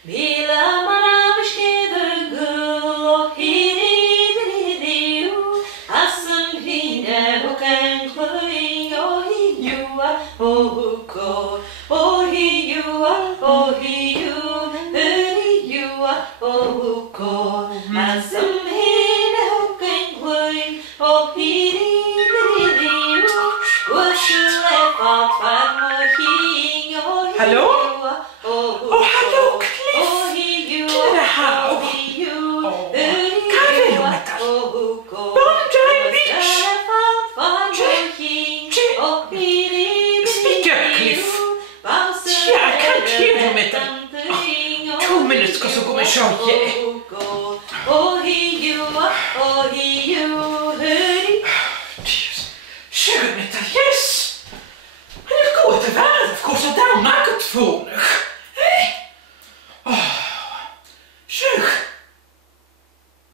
Bila maravishke gulo hiri asam hine hoken kloi oh hiua oh ko oh hiua oh hiu hiua oh ko asam hine hoken kloi oh hiri ushule papa mohi oh Hello? oh hello, Cliff. Killa how? Kavelu metal. Bondi Beach. Speak up, Cliff. Yeah, I can't hear you metal. 2 minutes because I'm going to show you. Jeez. Sugar metal, yes. And you've got the van, of course, I don't like it for.